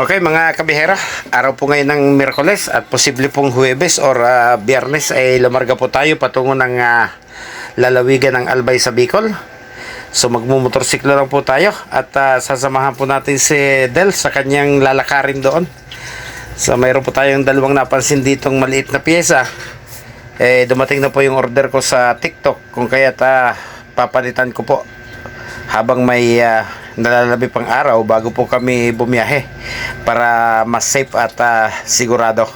Okay mga kabihera, araw po ngayon ng Miyerkules at posible pong Huwebes or Biyernes ay lumarga po tayo patungo ng lalawigan ng Albay sa Bicol. So magmumotorsiklo lang po tayo at sasamahan po natin si Del sa kanyang lalakarin doon. So mayroon po tayong dalawang napansin ditong maliit na pyesa. Dumating na po yung order ko sa TikTok kung kaya't papalitan ko po habang may nalalabi pang araw bago po kami bumiyahe para mas safe at sigurado.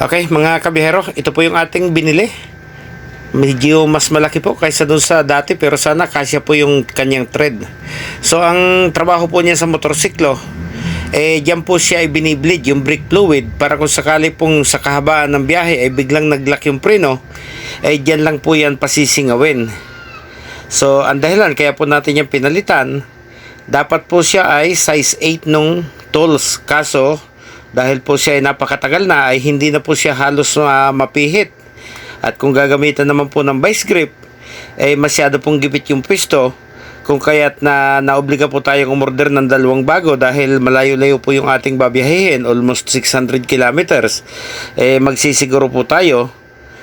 Okay mga kabihero, ito po yung ating binili. Medyo mas malaki po kaysa dun sa dati, pero sana kasya po yung kanyang tread. So ang trabaho po niya sa motorsiklo, dyan po siya ay binibleed yung brake fluid para kung sakali pong sa kahabaan ng biyahe ay biglang naglock yung preno, dyan lang po yan pasisingawin. So ang dahilan kaya po natin yung pinalitan, dapat po siya ay size 8 nung tools, kaso dahil po siya ay napakatagal na ay hindi na po siya halos mapihit. At kung gagamitan naman po ng vice grip, masyado pong gipit yung pisto, kung kaya't naobliga po tayong umorder ng dalawang bago dahil malayo-layo po yung ating babiyahihin, almost 600 kilometers. Magsisiguro po tayo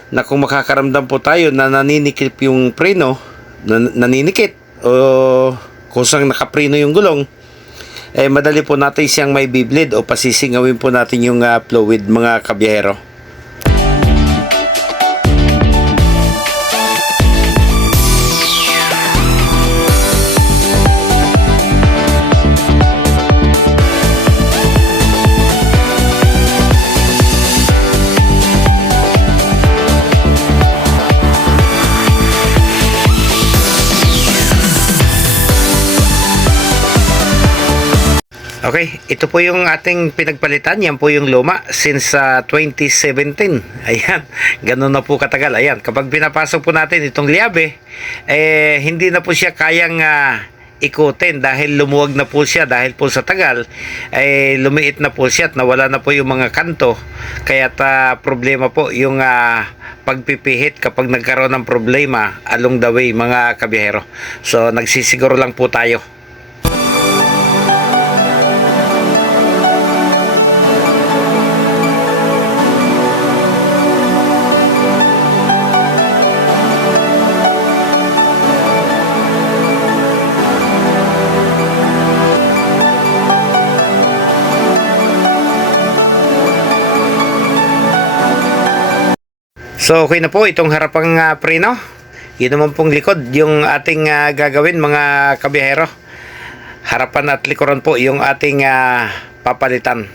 na kung makakaramdam po tayo na naninikip yung preno, naninikit o kusang nakapreno yung gulong, madali po natin siyang may bibleed o pasisingawin po natin yung fluid mga kabiyahero. Okay, ito po yung ating pinagpalitan. Yan po yung luma since 2017. Ayan, ganun na po katagal. Ayan, kapag pinapasok po natin itong liabe, hindi na po siya kayang ikutin dahil lumuwag na po siya dahil po sa tagal lumiit na po siya at nawala na po yung mga kanto, kaya problema po yung pagpipihit kapag nagkaroon ng problema along the way mga kabiyahero. So nagsisiguro lang po tayo. So okay na po itong harapang preno. Yun naman pong likod yung ating gagawin mga kabiyahero. Harapan at likuran po yung ating papalitan.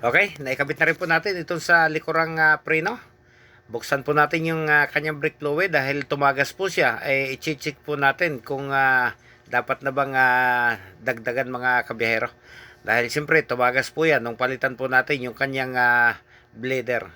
Okay, naikabit na rin po natin itong sa likurang preno. Buksan po natin yung kanyang brake fluid dahil tumagas po siya. I-check po natin kung dapat na bang dagdagan mga kabiyahero. Dahil siyempre tumagas po yan nung palitan po natin yung kanyang blader.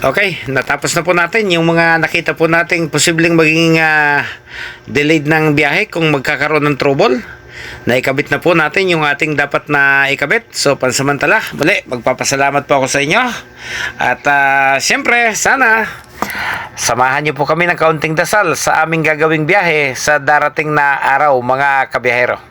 Okay, natapos na po natin yung mga nakita po nating posibleng maging delayed ng biyahe kung magkakaroon ng trouble. Naikabit na po natin yung ating dapat na ikabit. So pansamantala, muli magpapasalamat po ako sa inyo. At siyempre, sana samahan niyo po kami ng kaunting dasal sa aming gagawing biyahe sa darating na araw mga kabiyahero.